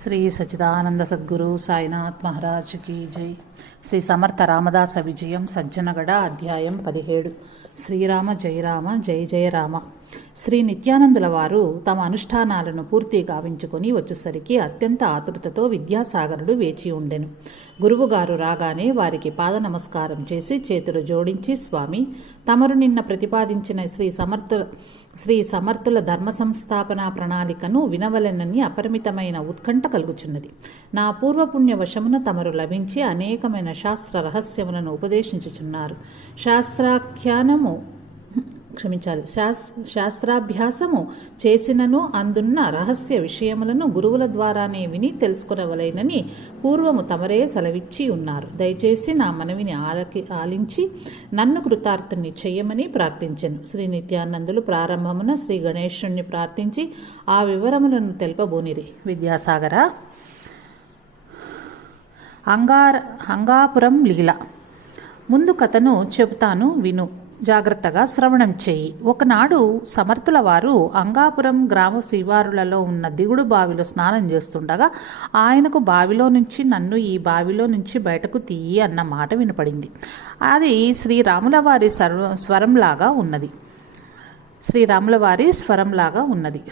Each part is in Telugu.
శ్రీ సచిదానంద సద్గురు సాయినాథ్ మహారాజ్ की జై. శ్రీ సమర్థ రామదాస విజయం సజ్జనగడ అధ్యాయం 17. శ్రీరామ జయ రామ జయ జయ రామ. శ్రీ నిత్యానందుల వారు తమ అనుష్ఠానాలను పూర్తి గావించుకొని వచ్చేసరికి అత్యంత ఆతృతతో విద్యాసాగరుడు వేచి ఉండెను. గురువుగారు రాగానే వారికి పాద నమస్కారం చేసి చేతులు జోడించి, స్వామి, తమరు నిన్న ప్రతిపాదించిన శ్రీ సమర్థుల ధర్మ సంస్థాపన ప్రణాళికను వినవలెనని అపరిమితమైన ఉత్కంఠ కలుగుచున్నది. నా పూర్వపుణ్య వశమున తమరు లభించి అనేకమైన శాస్త్ర రహస్యములను ఉపదేశించుచున్నారు. శాస్త్రాభ్యాసము చేసినను అందున్న రహస్య విషయములను గురువుల ద్వారానే విని తెలుసుకొనవలెనని పూర్వము తమరే సెలవిచ్చి ఉన్నారు. దయచేసి నా మనవిని ఆలించి నన్ను కృతార్థుని చెయ్యమని ప్రార్థించెను. శ్రీ నిత్యానందులు ప్రారంభమున శ్రీ గణేశుణ్ణి ప్రార్థించి ఆ వివరములను తెలుపబోనిరి. విద్యాసాగర, అంగాపురం లీల. ముందు కథను చెబుతాను, విను, జాగ్రత్తగా శ్రవణం చేయి. ఒకనాడు సమర్థుల వారు అంగాపురం గ్రామ శివారులలో ఉన్న దిగుడు బావిలో స్నానం చేస్తుండగా ఆయనకు బావిలో నుంచి నన్ను ఈ బావిలో నుంచి బయటకు తీయి అన్న మాట వినపడింది. అది శ్రీరాముల వారి స్వరంలాగా ఉన్నది.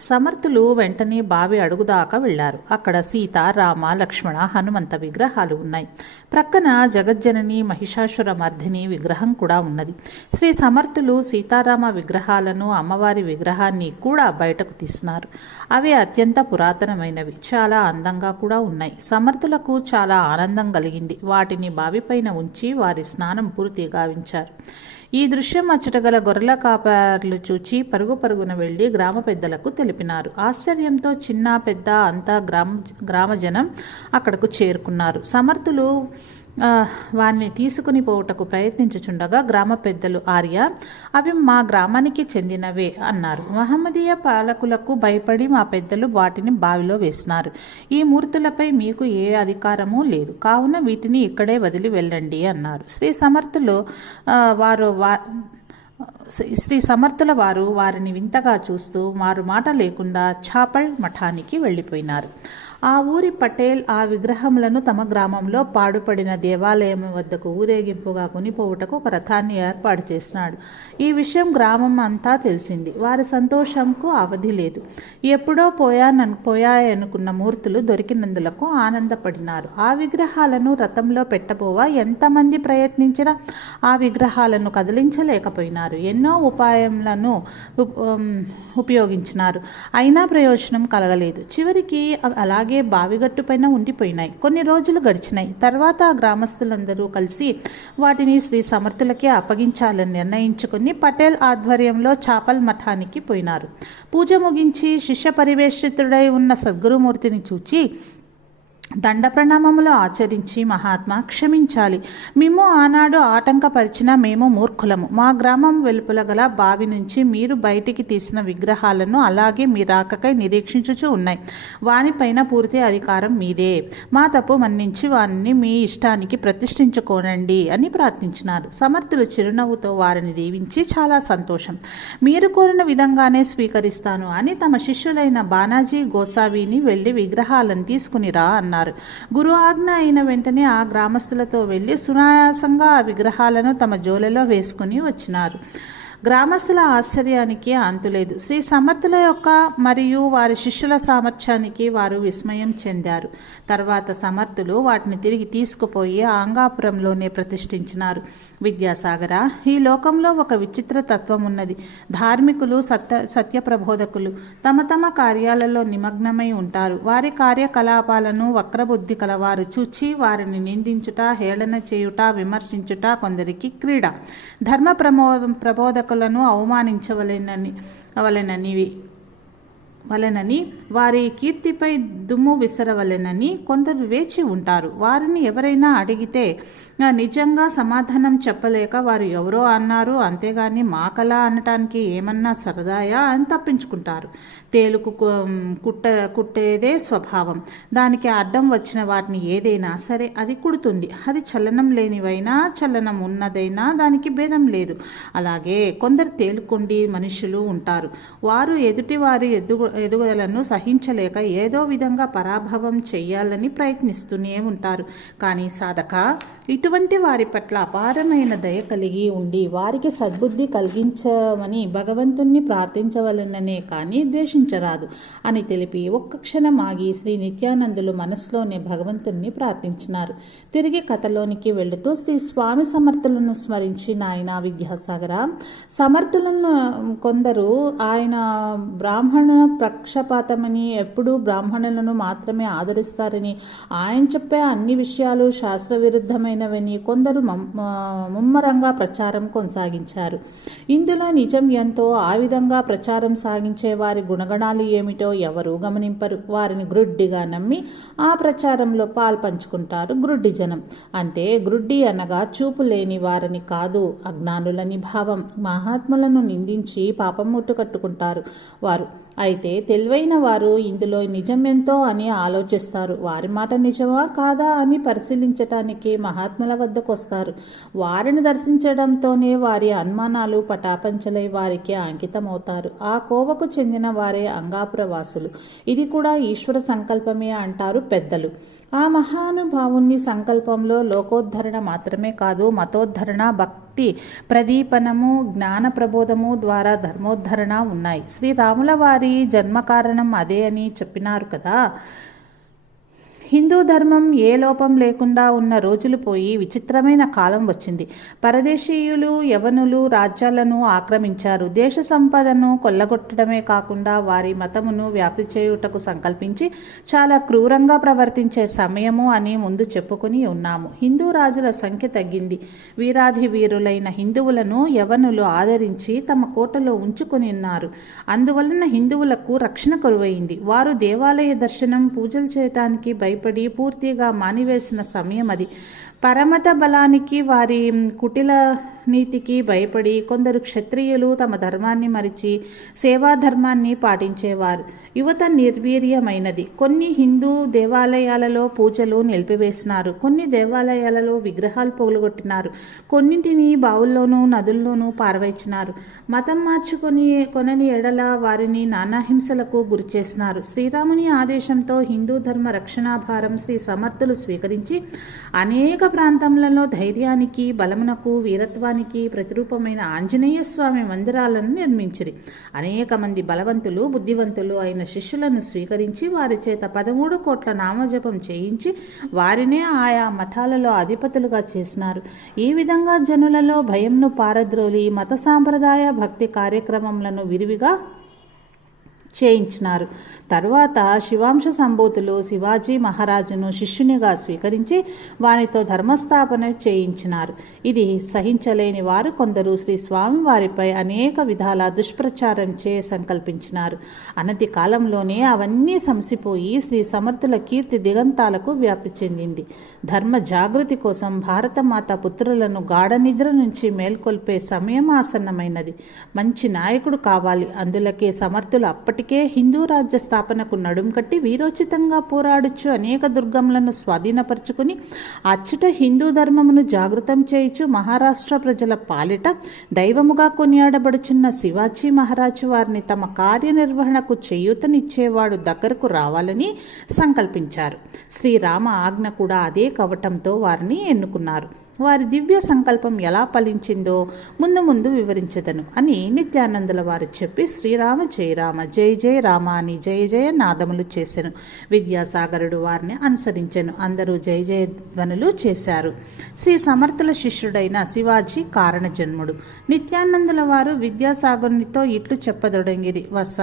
సమర్థులు వెంటనే బావి అడుగుదాకా వెళ్లారు. అక్కడ సీత, రామ, లక్ష్మణ, హనుమంత విగ్రహాలు ఉన్నాయి. ప్రక్కన జగజ్జనని మహిషాసుర మర్దిని విగ్రహం కూడా ఉన్నది. శ్రీ సమర్థులు సీతారామ విగ్రహాలను, అమ్మవారి విగ్రహాన్ని కూడా బయటకు తీసినారు. అవి అత్యంత పురాతనమైనవి, చాలా అందంగా కూడా ఉన్నాయి. సమర్థులకు చాలా ఆనందం కలిగింది. వాటిని బావిపైన ఉంచి వారి స్నానం పూర్తి గావించారు. ఈ దృశ్యం అచ్చటగల గొర్రెల కాపర్లు చూచి పరుగున వెళ్లి గ్రామ పెద్దలకు తెలిపినారు. ఆశ్చర్యంతో చిన్న పెద్ద అంతా గ్రామ జనం అక్కడకు చేరుకున్నారు. సమర్థులు వారిని తీసుకుని పోవుటకు ప్రయత్నించుచుండగా గ్రామ పెద్దలు, ఆర్య, అవి మా గ్రామానికి చెందినవే అన్నారు. మహమ్మదీయ పాలకులకు భయపడి మా పెద్దలు వాటిని బావిలో వేసినారు. ఈ మూర్తులపై మీకు ఏ అధికారమూ లేదు, కావున వీటిని ఇక్కడే వదిలి వెళ్ళండి అన్నారు. శ్రీ సమర్థుల వారు వారిని వింతగా చూస్తూ మారు మాట లేకుండా చాపల్ మఠానికి వెళ్ళిపోయినారు. ఆ ఊరి పటేల్ ఆ విగ్రహములను తమ గ్రామంలో పాడుపడిన దేవాలయం వద్దకు ఊరేగింపుగా కొనిపోవుటకు ఒక రథాన్ని ఏర్పాటు చేసినాడు. ఈ విషయం గ్రామం అంతా తెలిసింది. వారి సంతోషంకు అవధి లేదు. ఎప్పుడో పోయాయనుకున్న మూర్తులు దొరికినందులకు ఆనందపడినారు. ఆ విగ్రహాలను రథంలో పెట్టబోవా ఎంతమంది ప్రయత్నించినా ఆ విగ్రహాలను కదిలించలేకపోయినారు. ఎన్నో ఉపాయములను ఉపయోగించినారు, అయినా ప్రయోజనం కలగలేదు. చివరికి అలాగే బావిగట్టు పైన ఉండిపోయినాయి. కొన్ని రోజులు గడిచినాయి. తర్వాత ఆ గ్రామస్తులందరూ కలిసి వాటిని శ్రీ సమర్థులకే అప్పగించాలని నిర్ణయించుకుని పటేల్ ఆధ్వర్యంలో చాపల్ మఠానికి పోయినారు. పూజ ముగించి శిష్య పరివేషితుడై ఉన్న సద్గురుమూర్తిని చూచి దండ ప్రణామములు ఆచరించి, మహాత్మా, క్షమించాలి. మేము ఆనాడు ఆటంకపరిచిన మేము మూర్ఖులము. మా గ్రామం వెలుపల గల బావి నుంచి మీరు బయటికి తీసిన విగ్రహాలను అలాగే మీ రాకకై నిరీక్షించుచూ ఉన్నాయి. వానిపైన పూర్తి అధికారం మీదే. మా తప్పు మన్నించి వారిని మీ ఇష్టానికి ప్రతిష్ఠించుకోనండి అని ప్రార్థించినారు. సమర్థులు చిరునవ్వుతో వారిని దీవించి, చాలా సంతోషం, మీరు కోరిన విధంగానే స్వీకరిస్తాను అని తమ శిష్యులైన బానాజీ గోసావిని వెళ్లి విగ్రహాలను తీసుకునిరా అన్నారు. గురు ఆజ్ఞ అయిన వెంటనే ఆ గ్రామస్తులతో వెళ్లి సునాయాసంగా ఆ విగ్రహాలను తమ జోలెలో వేసుకుని వచ్చినారు. గ్రామస్తుల ఆశ్చర్యానికి అంతులేదు. శ్రీ సమర్థుల యొక్క మరియు వారి శిష్యుల సామర్థ్యానికి వారు విస్మయం చెందారు. తర్వాత సమర్థులు వాటిని తిరిగి తీసుకుపోయి అంగాపురంలోనే ప్రతిష్ఠించినారు. విద్యాసాగర, ఈ లోకంలో ఒక విచిత్ర తత్వం ఉన్నది. ధార్మికులు, సత్యప్రబోధకులు తమ కార్యాలలో నిమగ్నమై ఉంటారు. వారి కార్యకలాపాలను వక్రబుద్ధి కలవారు చూచి వారిని నిందించుట, హేళన చేయుట, విమర్శించుట కొందరికి క్రీడ. ధర్మ ప్రబోధకులను అవమానించవలెనని వారి కీర్తిపై దుమ్ము విసరవలెనని కొందరు వేచి ఉంటారు. వారిని ఎవరైనా అడిగితే నిజంగా సమాధానం చెప్పలేక వారు ఎవరో అన్నారు, అంతేగాని మా కళ అనటానికి ఏమన్నా సరదాయా అని తప్పించుకుంటారు. తేలుకు కుట్టేదే స్వభావం. దానికి అడ్డం వచ్చిన వాటిని ఏదైనా సరే అది కుడుతుంది. అది చలనం లేనివైనా చలనం ఉన్నదైనా దానికి భేదం లేదు. అలాగే కొందరు తేలుకొండి మనుషులు ఉంటారు. వారు ఎదుటి వారి ఎదుగుదలను సహించలేక ఏదో విధంగా పరాభవం చెయ్యాలని ప్రయత్నిస్తూనే ఉంటారు. కానీ సాధక, ఇటువంటి వారి పట్ల అపారమైన దయ కలిగి ఉండి వారికి సద్బుద్ధి కలిగించమని భగవంతుణ్ణి ప్రార్థించవలననే కానీ ద్వేషించరాదు అని తెలిపి ఒక్క క్షణం ఆగి శ్రీ నిత్యానందులు మనసులోనే భగవంతుణ్ణి ప్రార్థించినారు. తిరిగి కథలోనికి వెళుతూ శ్రీ స్వామి సమర్థులను స్మరించి, నాయన విద్యాసాగర, సమర్థులను కొందరు ఆయన బ్రాహ్మణ పక్షపాతమని, ఎప్పుడూ బ్రాహ్మణులను మాత్రమే ఆదరిస్తారని, ఆయన చెప్పే అన్ని విషయాలు శాస్త్ర విరుద్ధమైనవని కొందరు ముమ్మరంగా ప్రచారం కొనసాగించారు. ఇందులో నిజం ఎంతో. ఆ విధంగా ప్రచారం సాగించే వారి గుణగణాలు ఏమిటో ఎవరూ గమనింపరు. వారిని గ్రుడ్డిగా నమ్మి ఆ ప్రచారంలో పాల్పంచుకుంటారు గ్రుడ్డి జనం. అంటే గ్రుడ్డి అనగా చూపు లేని వారని కాదు, అజ్ఞానులని భావం. మహాత్ములను నిందించి పాపం ముట్టుకట్టుకుంటారు వారు. అయితే తెలివైన వారు ఇందులో నిజమెంతో అని ఆలోచిస్తారు. వారి మాట నిజమా కాదా అని పరిశీలించటానికి మహాత్ముల వద్దకు వస్తారు. వారిని దర్శించడంతోనే వారి అనుమానాలు పటాపంచలై వారికి అంకితమవుతారు. ఆ కోవకు చెందిన వారే అంగాపురవాసులు. ఇది కూడా ఈశ్వర సంకల్పమే అంటారు పెద్దలు. ఆ మహానుభావుని సంకల్పంలో లోకోద్ధరణ మాత్రమే కాదు, మతోద్ధరణ, భక్తి ప్రదీపనము, జ్ఞాన ప్రబోధము ద్వారా ధర్మోద్ధరణ ఉన్నాయి. శ్రీరాముల వారి జన్మకారణం అదే అని చెప్పినారు కదా. హిందూ ధర్మం ఏ లోపం లేకుండా ఉన్న రోజులు పోయి విచిత్రమైన కాలం వచ్చింది. పరదేశీయులు యవనులు రాజ్యాలను ఆక్రమించారు. దేశ సంపదను కొల్లగొట్టడమే కాకుండా వారి మతమును వ్యాప్తి చేయుటకు సంకల్పించి చాలా క్రూరంగా ప్రవర్తించే సమయము అని ముందు చెప్పుకుని ఉన్నాము. హిందూ రాజుల సంఖ్య తగ్గింది. వీరాధి వీరులైన హిందువులను యవనులు ఆదరించి తమ కోటలో ఉంచుకొని ఉన్నారు. అందువలన హిందువులకు రక్షణ కొలువైంది. వారు దేవాలయ దర్శనం, పూజలు చేయటానికి భయపడి పూర్తిగా మానివేసిన సమయం అది. పరమత బలానికి, వారి కుటిల నీతికి భయపడి కొందరు క్షత్రియులు తమ ధర్మాన్ని మరిచి సేవాధర్మాన్ని పాటించేవారు. యువత నిర్వీర్యమైనది. కొన్ని హిందూ దేవాలయాలలో పూజలు నిలిపివేసినారు. కొన్ని దేవాలయాలలో విగ్రహాలు పొగలగొట్టినారు. కొన్నింటిని బావుల్లోనూ నదుల్లోనూ పారవేసినారు. మతం కొనని ఎడల వారిని నానాహింసలకు గురిచేసినారు. శ్రీరాముని ఆదేశంతో హిందూ ధర్మ రక్షణాభారం శ్రీ సమర్థులు స్వీకరించి అనేక ప్రాంతములలో ధైర్యానికి, బలమునకు, వీరత్వానికి ప్రతిరూపమైన ఆంజనేయ స్వామి మందిరాలను నిర్మించిరి. అనేక మంది బలవంతులు, బుద్ధివంతులు అయిన శిష్యులను స్వీకరించి వారి చేత 13 కోట్ల నామజపం చేయించి వారినే ఆయా మఠాలలో అధిపతులుగా చేసినారు. ఈ విధంగా జనులలో భయంను పారద్రోలి మత సాంప్రదాయ భక్తి కార్యక్రమములను విరివిగా చేయించినారు. తరువాత శివాంశ సంభూతులు శివాజీ మహారాజును శిష్యునిగా స్వీకరించి వారితో ధర్మస్థాపన చేయించినారు. ఇది సహించలేని వారు కొందరు శ్రీ స్వామి వారిపై అనేక విధాల దుష్ప్రచారం సంకల్పించినారు. అనతి కాలంలోనే అవన్నీ సంసిపోయి శ్రీ సమర్థుల కీర్తి దిగంతాలకు వ్యాప్తి చెందింది. ధర్మ జాగృతి కోసం భారతమాత పుత్రులను గాఢ నిద్ర నుంచి మేల్కొల్పే సమయం ఆసన్నమైనది. మంచి నాయకుడు కావాలి. అందులకే సమర్థులు అప్పటికే హిందూ రాజ్య స్థాపనకు నడుం కట్టి వీరోచితంగా పోరాడుచు అనేక దుర్గములను స్వాధీనపరుచుకుని అచ్చట హిందూ ధర్మమును జాగృతం చేయుచు మహారాష్ట్ర ప్రజల పాలిట దైవముగా కొనియాడబడుచున్న శివాజీ మహారాజు వారిని తమ కార్యనిర్వహణకు చేయూతనిచ్చేవాడు దగ్గరకు రావాలని సంకల్పించారు. శ్రీరామ ఆజ్ఞ కూడా అదే కవటంతో వారిని ఎన్నుకున్నారు. వారి దివ్య సంకల్పం ఎలా ఫలించిందో ముందు ముందు వివరించదను అని నిత్యానందుల వారు చెప్పి శ్రీరామ జయ రామ జయ జయ రామ అని జయ జయ నాదములు చేసెను. విద్యాసాగరుడు వారిని అనుసరించెను. అందరూ జయ జయ ధ్వనులు చేశారు. శ్రీ సమర్థుల శిష్యుడైన శివాజీ కారణ జన్ముడు. నిత్యానందుల వారు విద్యాసాగరునితో ఇట్లు చెప్పదొడంగిరి. వస,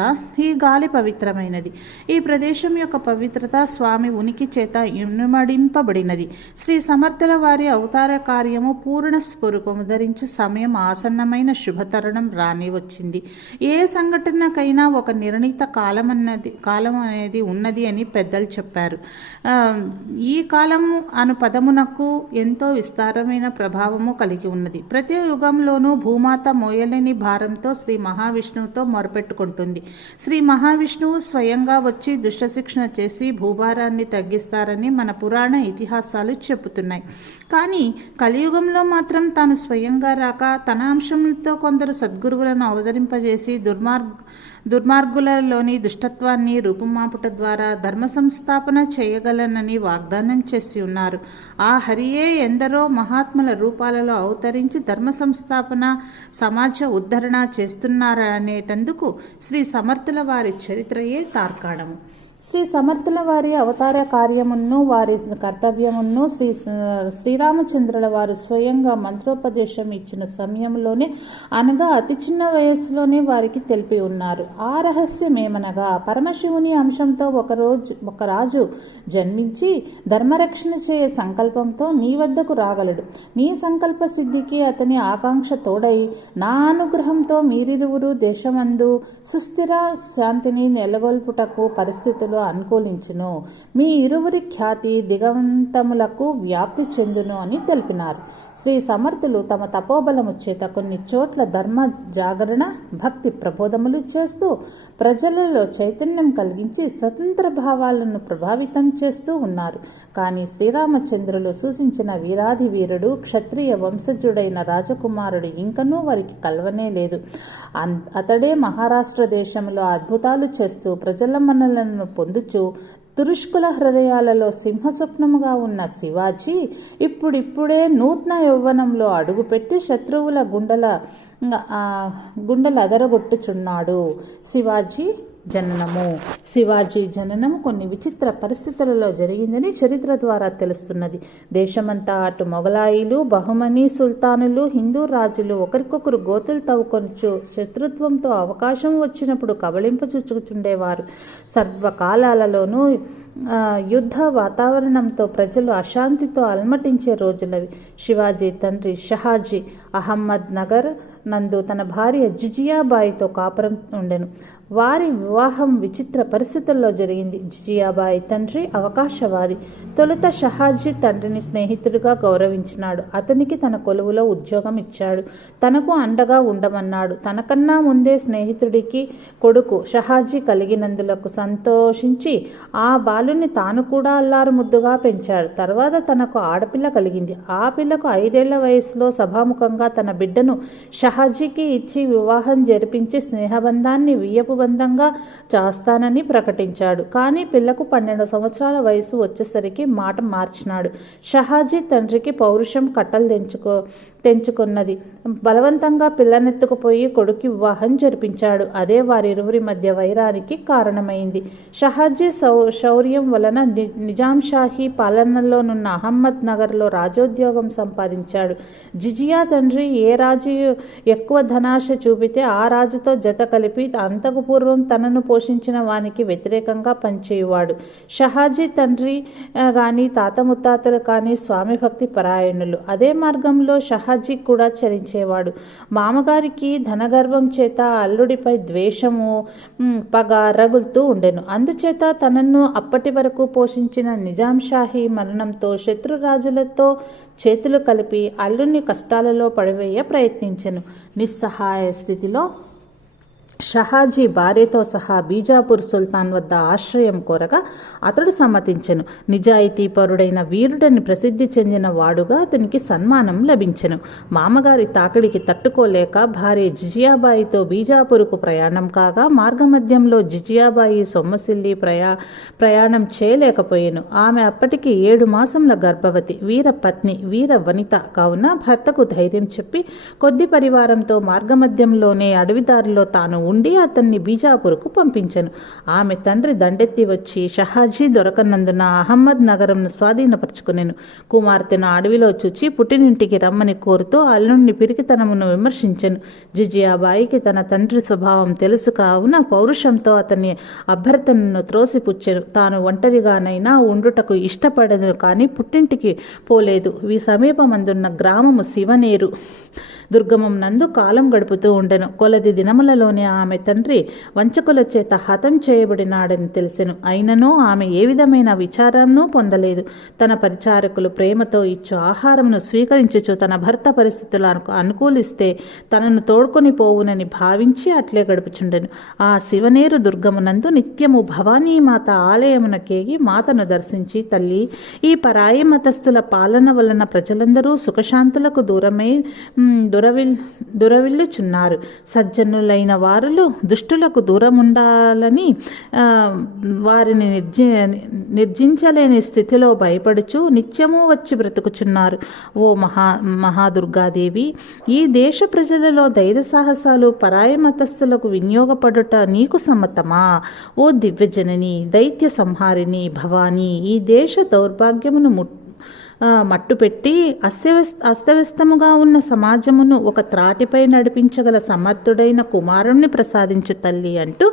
ఈ గాలి పవిత్రమైనది. ఈ ప్రదేశం యొక్క పవిత్రత స్వామి ఉనికి చేత ఇనుమడింపబడినది. శ్రీ సమర్థుల వారి అవతార కార్యము పూర్ణ స్వరూపము ధరించు సమయం ఆసన్నమైన శుభతరుణం రాని వచ్చింది. ఏ సంఘటనకైనా ఒక నిర్ణీత కాలం అనేది ఉన్నది అని పెద్దలు చెప్పారు. ఈ కాలము అను పదమునకు ఎంతో విస్తారమైన ప్రభావము కలిగి ఉన్నది. ప్రతి యుగంలోనూ భూమాత మోయలేని భారంతో శ్రీ మహావిష్ణువుతో మొరపెట్టుకుంటుంది. శ్రీ మహావిష్ణువు స్వయంగా వచ్చి దుష్టశిక్షణ చేసి భూభారాన్ని తగ్గిస్తారని మన పురాణ ఇతిహాసాలు చెబుతున్నాయి. కానీ కలియుగంలో మాత్రం తాను స్వయంగా రాక తన అంశంతో కొందరు సద్గురువులను అవతరింపజేసి దుర్మార్గులలోని దుష్టత్వాన్ని రూపుమాపుట ద్వారా ధర్మ సంస్థాపన చేయగలనని వాగ్దానం చేసి ఉన్నారు. ఆ హరియే ఎందరో మహాత్ముల రూపాలలో అవతరించి ధర్మ సంస్థాపన సమాజ ఉద్ధరణ చేస్తున్నారనేటందుకు శ్రీ సమర్థుల వారి చరిత్రయే తార్కాణము. శ్రీ సమర్థుల వారి అవతార కార్యమును వారి కర్తవ్యమును శ్రీరామచంద్రుల వారు స్వయంగా మంత్రోపదేశం ఇచ్చిన సమయంలోనే అనగా అతి చిన్న వయస్సులోనే వారికి తెలిపి ఉన్నారు. ఆ రహస్యమేమనగా పరమశివుని అంశంతో ఒక రాజు జన్మించి ధర్మరక్షణ చేయ సంకల్పంతో నీ వద్దకు రాగలడు. నీ సంకల్ప సిద్ధికి అతని ఆకాంక్ష తోడై నా అనుగ్రహంతో మీరిరువురు దేశమందు సుస్థిర శాంతిని నెలగొల్పుటకు పరిస్థితులు అనుకూలించును. మీ ఇరువురి ఖ్యాతి దిగవంతములకు వ్యాప్తి చెందును అని తెలిపినారు. శ్రీ సమర్థులు తమ తపోబలము చేత కొన్ని చోట్ల ధర్మ జాగరణ భక్తి ప్రబోధములు చేస్తూ ప్రజలలో చైతన్యం కలిగించి స్వతంత్ర భావాలను ప్రభావితం చేస్తూ ఉన్నారు. కానీ శ్రీరామచంద్రులు సూచించిన వీరాధి వీరుడు క్షత్రియ వంశజుడైన రాజకుమారుడు ఇంకనూ వారికి కలవనే లేదు. అతడే మహారాష్ట్ర దేశంలో అద్భుతాలు చేస్తూ ప్రజల మన్నలను పొందుచు తురుష్కుల హృదయాలలో సింహస్వప్నముగా ఉన్న శివాజీ ఇప్పుడిప్పుడే నూతన యౌవనంలో అడుగుపెట్టి శత్రువుల గుండెల అదరగొట్టుచున్నాడు. శివాజీ జననము కొన్ని విచిత్ర పరిస్థితులలో జరిగిందని చరిత్ర ద్వారా తెలుస్తున్నది. దేశమంతా అటు మొగలాయిలు, బహుమనీ సుల్తానులు, హిందూ రాజులు ఒకరికొకరు గోతులు తవ్వుకొనుచు శత్రుత్వంతో అవకాశం వచ్చినప్పుడు కబళింపచుచుచుండేవారు. సర్వకాలాలలోనూ యుద్ధ వాతావరణంతో ప్రజలు అశాంతితో అల్మటించే రోజులవి. శివాజీ తండ్రి షహాజీ అహ్మద్ నగర్ నందు తన భార్య జిజియాబాయితో కాపురం ఉండెను. వారి వివాహం విచిత్ర పరిస్థితుల్లో జరిగింది. జిజియాబాయి తండ్రి అవకాశవాది. తొలుత షహాజీ తండ్రిని స్నేహితుడిగా గౌరవించినాడు. అతనికి తన కొలువులో ఉద్యోగం ఇచ్చాడు. తనకు అండగా ఉండమన్నాడు. తనకన్నా ముందే స్నేహితుడికి కొడుకు షహాజీ కలిగినందులకు సంతోషించి ఆ బాలుని తాను కూడా అల్లారు ముద్దుగా పెంచాడు. తర్వాత తనకు ఆడపిల్ల కలిగింది. ఆ పిల్లకు 5 ఏళ్ల వయసులో సభాముఖంగా తన బిడ్డను షహాజీకి ఇచ్చి వివాహం జరిపించి స్నేహబంధాన్ని వియ్యపు బంధంగా చేస్తానని ప్రకటించాడు. కానీ పిల్లకు 12 సంవత్సరాల వయసు వచ్చేసరికి మాట మార్చినాడు. షహాజీ తండ్రికి పౌరుషం కట్టలు తెంచుకున్నది. బలవంతంగా పిల్లనెత్తుకుపోయి కొడుకు వివాహం జరిపించాడు. అదే వారిరువురి మధ్య వైరానికి కారణమైంది. షహాజీ శౌర్యం వలన నిజాంషాహీ పాలనలోనున్న అహ్మద్ నగర్లో రాజోద్యోగం సంపాదించాడు. జిజియా తండ్రి ఏ రాజు ఎక్కువ ధనాశ చూపితే ఆ రాజుతో జత కలిపి అంతకు పూర్వం తనను పోషించిన వానికి వ్యతిరేకంగా పనిచేయువాడు. షహాజీ తండ్రి కానీ తాత ముత్తాతలు కానీ స్వామి భక్తి పరాయణులు. అదే మార్గంలో షహాజీ కూడా చరించేవాడు. మామగారికి ధనగర్వం చేత అల్లుడిపై ద్వేషము పగ రగులుతూ ఉండెను. అందుచేత తనను అప్పటి వరకు పోషించిన నిజాంషాహీ మరణంతో శత్రురాజులతో చేతులు కలిపి అల్లుడిని కష్టాలలో పడివేయ ప్రయత్నించెను. నిస్సహాయ స్థితిలో షహాజీ భార్యతో సహా బీజాపూర్ సుల్తాన్ వద్ద ఆశ్రయం కోరగా అతడు సమ్మతించెను. నిజాయితీ పరుడైన వీరుడని ప్రసిద్ధి చెందిన వాడుగా అతనికి సన్మానం లభించెను. మామగారి తాకిడికి తట్టుకోలేక భార్య జిజియాబాయితో బీజాపూర్కు ప్రయాణం కాగా మార్గమధ్యంలో జిజియాబాయి సొమ్మసిల్లి ప్రయాణం చేయలేకపోయాను. ఆమె అప్పటికి 7 మాసంల గర్భవతి, వీర పత్ని, వీర వనిత కావున భర్తకు ధైర్యం చెప్పి కొద్ది పరివారంతో మార్గమధ్యంలోనే అడవిదారిలో తాను ఉండి అతన్ని బీజాపూర్కు పంపించెను. ఆమె తండ్రి దండెత్తి వచ్చి షహాజీ దొరకనందున అహ్మద్ నగరంను స్వాధీనపరుచుకునేను. కుమార్తెను అడవిలో చూచి పుట్టినింటికి రమ్మని కోరుతూ అల్లుణ్ణి పిరికితనమును విమర్శించెను. జిజియాబాయికి తన తండ్రి స్వభావం తెలుసు కావున పౌరుషంతో అతని అభ్యర్థనను త్రోసిపుచ్చెను. తాను ఒంటరిగానైనా ఉండుటకు ఇష్టపడదు కానీ పుట్టింటికి పోలేదు. ఈ సమీపమందున్న గ్రామము శివనేరు దుర్గమం నందు కాలం గడుపుతూ ఉండెను. కొలది దినములలోనే ఆమె తండ్రి వంచకుల చేత హతం చేయబడినాడని తెలిసెను. అయినను ఆమె ఏ విధమైన విచారమును పొందలేదు. తన పరిచారకులు ప్రేమతో ఇచ్చు ఆహారమును స్వీకరించుచు తన భర్త పరిస్థితులకు అనుకూలిస్తే తనను తోడుకొని పోవునని భావించి అట్లే గడుపుచుండెను. ఆ శివనేరు దుర్గమునందు నిత్యము భవానీమాత ఆలయమునకేగి మాతను దర్శించి, తల్లి, ఈ పరాయి మతస్థుల పాలన వలన ప్రజలందరూ సుఖశాంతులకు దూరమై దురవిల్లుచున్నారు. సజ్జనులైన వారులు దుష్టులకు దూరముండాలని వారిని నిర్జించలేని స్థితిలో భయపడుచు నిత్యము వచ్చి బ్రతుకుచున్నారు. ఓ మహాదుర్గాదేవి, ఈ దేశ ప్రజలలో ధైర్య సాహసాలు పరాయి మతస్థులకు వినియోగపడుట నీకు సమ్మతమా? ఓ దివ్యజనని, దైత్య సంహారిణి భవానీ, ఈ దేశ దౌర్భాగ్యమును మట్టుపెట్టి అస్తవ్యస్తముగా ఉన్న సమాజమును ఒక త్రాటిపై నడిపించగల సమర్థుడైన కుమారుణ్ణి ప్రసాదించు తల్లి అంటూ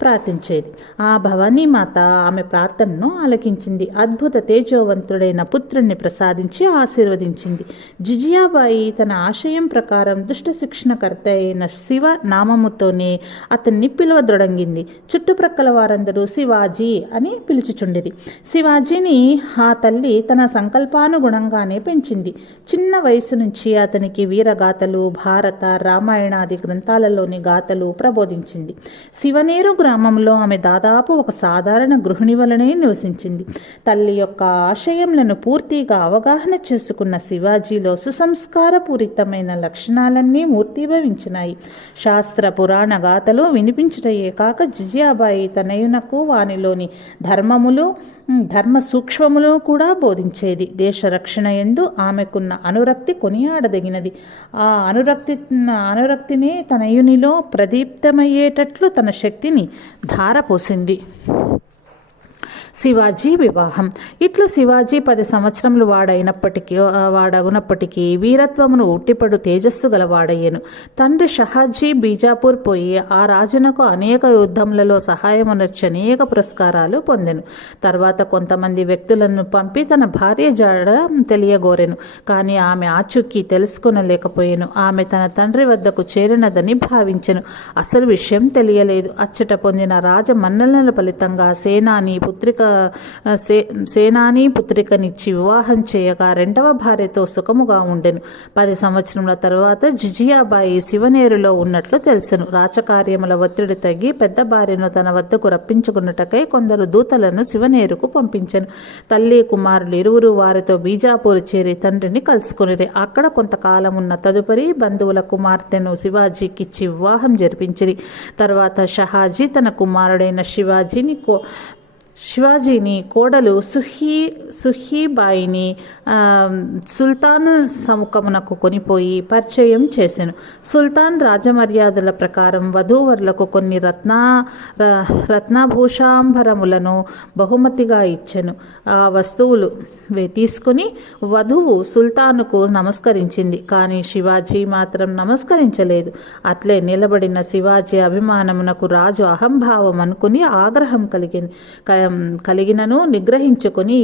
ప్రార్థించేది. ఆ భవానీ మాత ఆమె ప్రార్థనను ఆలకించింది. అద్భుత తేజోవంతుడైన పుత్రుణ్ణి ప్రసాదించి ఆశీర్వదించింది. జిజియాబాయి తన ఆశయం ప్రకారం దుష్ట శిక్షణకర్త అయిన శివ నామముతోనే అతన్ని పిలువదొడంగింది. చుట్టుప్రక్కల వారందరూ శివాజీ అని పిలుచుచుండిరి. శివాజీని ఆ తల్లి తన సంకల్పానుగుణంగానే పెంచింది. చిన్న వయసు నుంచి అతనికి వీరగాథలు, భారత, రామాయణాది గ్రంథాలలోని గాథలు ప్రబోధించింది. శివనేరు గ్రామంలో ఆమె దాదాపు ఒక సాధారణ గృహిణి వలనే నివసించింది. తల్లి యొక్క ఆశయములను పూర్తిగా అవగాహన చేసుకున్న శివాజీలో సుసంస్కారపూరితమైన లక్షణాలన్నీ మూర్తిభవించినాయి. శాస్త్ర పురాణ గాథలు వినిపించుటయే కాక జిజియాబాయి తనయునకు వానిలోని ధర్మ సూక్ష్మములు కూడా బోధించేది. దేశ రక్షణ యందు ఆమెకున్న అనురక్తి కొనియాడదగినది. ఆ అనురక్తినే తనయునిలో ప్రదీప్తమయ్యేటట్లు తన శక్తిని ధారపోసింది. శివాజీ వివాహం. ఇట్లు శివాజీ 10 సంవత్సరములు వాడగునప్పటికీ వీరత్వమును ఉట్టిపడు తేజస్సు గలవాడయ్యను. తండ్రి షహాజీ బీజాపూర్ పోయి ఆ రాజునకు అనేక యుద్ధములలో సహాయమునర్చి అనేక పురస్కారాలు పొందెను. తర్వాత కొంతమంది వ్యక్తులను పంపి తన భార్య జాడ తెలియగోరెను. కానీ ఆమె ఆచూకీ తెలుసుకునలేకపోయాను. ఆమె తన తండ్రి వద్దకు చేరినదని భావించెను. అసలు విషయం తెలియలేదు. అచ్చట పొందిన రాజ మన్ననల ఫలితంగా సేనాని పుత్రికనిచ్చి వివాహం చేయగా 2వ భార్యతో సుఖముగా ఉండెను. 10 సంవత్సరముల తరువాత జిజియాబాయి శివనేరులో ఉన్నట్లు తెలిసెను. రాచకార్యముల ఒత్తిడి తగ్గి పెద్ద భార్యను తన వద్దకు రప్పించుకున్నటకై కొందరు దూతలను శివనేరుకు పంపించెను. తల్లి కుమారులు ఇరువురు వారితో బీజాపూర్ చేరి తండ్రిని కలుసుకునిరి. అక్కడ కొంతకాలం ఉన్న తదుపరి బంధువుల కుమార్తెను శివాజీకిచ్చి వివాహం జరిపించిరి. తర్వాత షహాజీ తన కుమారుడైన శివాజీని కోడలు సుహీబాయిని సుల్తాన్ సముఖమునకు కొనిపోయి పరిచయం చేసెను. సుల్తాన్ రాజమర్యాదల ప్రకారం వధూవరులకు కొన్ని రత్నాభూషాంబరములను బహుమతిగా ఇచ్చెను. ఆ వస్తువులు తీసుకుని వధువు సుల్తానుకు నమస్కరించింది. కానీ శివాజీ మాత్రం నమస్కరించలేదు. అట్లే నిలబడిన శివాజీ అభిమానమునకు రాజు అహంభావం అనుకుని ఆగ్రహం కలిగినను నిగ్రహించుకొని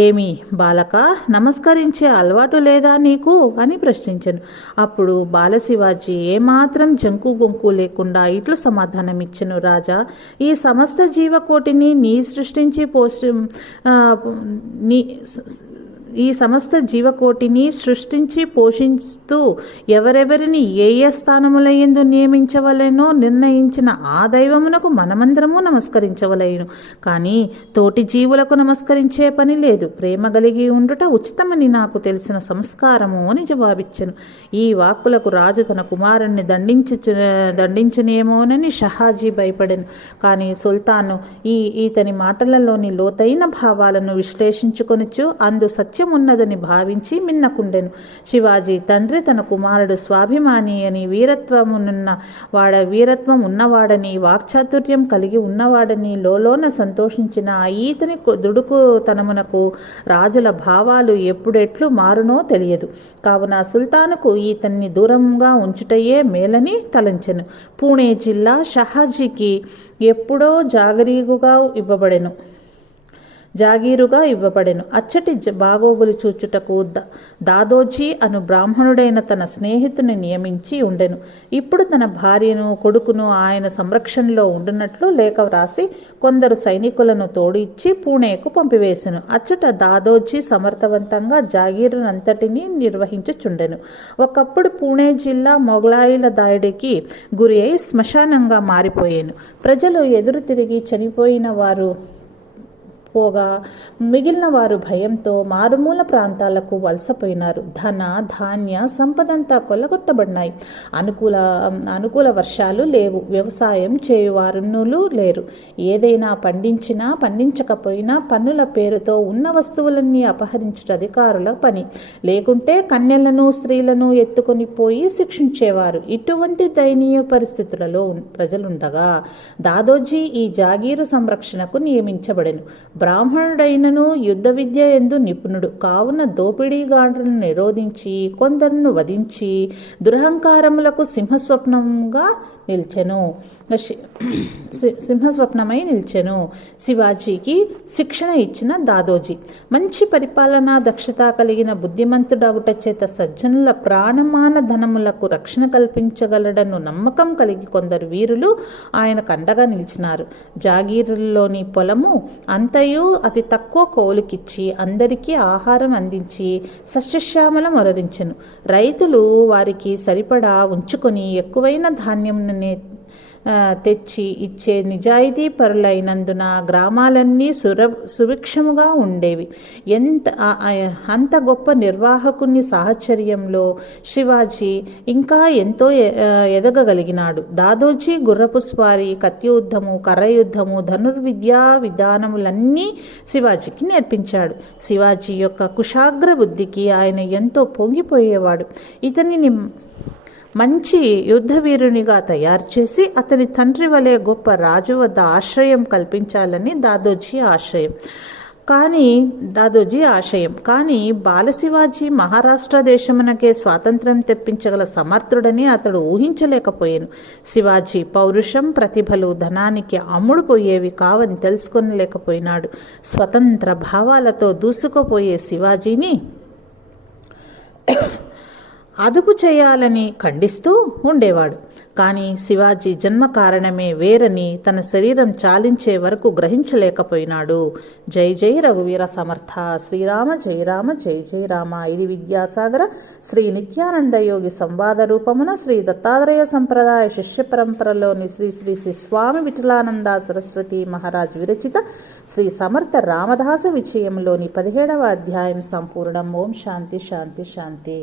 ఏమి బాలక, నమస్కరించే అలవాటు లేదా నీకు అని ప్రశ్నించెను. అప్పుడు బాలశివాజీ ఏమాత్రం జంకు గొంకు లేకుండా ఇట్లు సమాధానమిచ్చెను. రాజా, ఈ సమస్త జీవకోటిని సృష్టించి పోషిస్తూ ఎవరెవరిని ఏ స్థానముల యందు నియమించవలెనో నిర్ణయించిన ఆ దైవమునకు మనమందరము నమస్కరించవలెను. కానీ తోటి జీవులకు నమస్కరించే పని లేదు. ప్రేమ కలిగి ఉండుట ఉచితమని నాకు తెలిసిన సంస్కారము అని జవాబిచ్చెను. ఈ వాక్కులకు రాజు తన కుమారుణ్ణి దండించునేమోనని షహాజీ భయపడెను. కానీ సుల్తాను ఈతని మాటలలోని లోతైన భావాలను విశ్లేషించుకొనుచు అందు సత్య సత్యం ఉన్నదని భావించి మిన్నకుండెను. శివాజీ తండ్రి తన కుమారుడు స్వాభిమాని అని, వీరత్వం ఉన్నవాడని, వాక్చాతుర్యం కలిగి ఉన్నవాడని లోలోన సంతోషించిన ఈతని దుడుకుతనమునకు రాజుల భావాలు ఎప్పుడెట్లు మారునో తెలియదు. కావున సుల్తానుకు ఈతన్ని దూరంగా ఉంచుటయే మేలని తలంచెను. పూణే జిల్లా షహాజీకి ఎప్పుడో జాగీరుగా ఇవ్వబడెను. అచ్చటి బాగోగులు చూచుటకు దాదోజీ అను బ్రాహ్మణుడైన తన స్నేహితుని నియమించి ఉండెను. ఇప్పుడు తన భార్యను కొడుకును ఆయన సంరక్షణలో ఉండునట్లు లేఖ వ్రాసి కొందరు సైనికులను తోడిచ్చి పూణేకు పంపివేసెను. అచ్చట దాదోజీ సమర్థవంతంగా జాగీరునంతటినీ నిర్వహించుచుండెను. ఒకప్పుడు పూణే జిల్లా మొఘలాయుల దాడికి గురి అయి శ్మశానంగా మారిపోయాను. ప్రజలు ఎదురు తిరిగి చనిపోయిన వారు పోగా మిగిలిన వారు భయంతో మారుమూల ప్రాంతాలకు వలసపోయినారు. ధన ధాన్య సంపదంతా కొల్లగొట్టబడినాయి. అనుకూల వర్షాలు లేవు. వ్యవసాయం చేయువారునులు లేరు. ఏదైనా పండించకపోయినా పన్నుల పేరుతో ఉన్న వస్తువులన్నీ అపహరించుట అధికారుల పని. లేకుంటే కన్యలను స్త్రీలను ఎత్తుకొని పోయి శిక్షించేవారు. ఇటువంటి దయనీయ పరిస్థితులలో ప్రజలుండగా దాదోజీ ఈ జాగీరు సంరక్షణకు నియమించబడెను. బ్రాహ్మణుడైనను యుద్ధ విద్య ఎందు నిపుణుడు కావున దోపిడీగాండ్రులను నిరోధించి కొందరును వధించి దురహంకారములకు సింహస్వప్నమై నిల్చెను. శివాజీకి శిక్షణ ఇచ్చిన దాదోజీ మంచి పరిపాలనా దక్షత కలిగిన బుద్ధిమంతుడగుట చేత సజ్జనుల ప్రాణమాన ధనములకు రక్షణ కల్పించగలడను నమ్మకం కలిగి కొందరు వీరులు ఆయనకు అండగా నిలిచినారు. జాగీరుల్లోని పొలము అంతయు అతి తక్కువ కౌలుకిచ్చి అందరికీ ఆహారం అందించి సస్యశ్యామల మొరరించెను. రైతులు వారికి సరిపడా ఉంచుకొని ఎక్కువైన ధాన్యంనే తెచ్చి ఇచ్చే నిజాయితీ పరులైనందున గ్రామాలన్నీ సుభిక్షముగా ఉండేవి. అంత గొప్ప నిర్వాహకుని సాహచర్యంలో శివాజీ ఇంకా ఎంతో ఎదగగలిగినాడు. దాదోజీ గుర్రపు స్వారీ, కత్తియుద్ధము, కర్రయుద్ధము, ధనుర్విద్యా విధానములన్నీ శివాజీకి నేర్పించాడు. శివాజీ యొక్క కుశాగ్ర బుద్ధికి ఆయన ఎంతో పొంగిపోయేవాడు. ఇతనిని మంచి యుద్ధవీరునిగా తయారు చేసి అతని తండ్రి వలె గొప్ప రాజు వద్ద ఆశ్రయం కల్పించాలని దాదోజీ ఆశయం. కానీ బాలశివాజీ మహారాష్ట్ర దేశమునకే స్వాతంత్ర్యం తెప్పించగల సమర్థుడని అతడు ఊహించలేకపోయాను. శివాజీ పౌరుషం, ప్రతిభలు ధనానికి అమ్ముడుపోయేవి కావని తెలుసుకొనలేకపోయినాడు. స్వతంత్ర భావాలతో దూసుకుపోయే శివాజీని అదుపు చేయాలని ఖండిస్తూ ఉండేవాడు. కానీ శివాజీ జన్మ కారణమే వేరని తన శరీరం చాలించే వరకు గ్రహించలేకపోయినాడు. జై జై రఘువీర సమర్థ. శ్రీరామ జయ రామ జయ జయ రామ. ఇది విద్యాసాగర శ్రీ నిత్యానంద యోగి సంవాద రూపమున శ్రీ దత్తాత్రేయ సంప్రదాయ శిష్య పరంపరలోని శ్రీ శ్రీ శ్రీ స్వామి విఠలానంద సరస్వతి మహారాజ్ విరచిత శ్రీ సమర్థ రామదాస విజయంలోని 17వ అధ్యాయం సంపూర్ణం. ఓం శాంతి శాంతి శాంతి.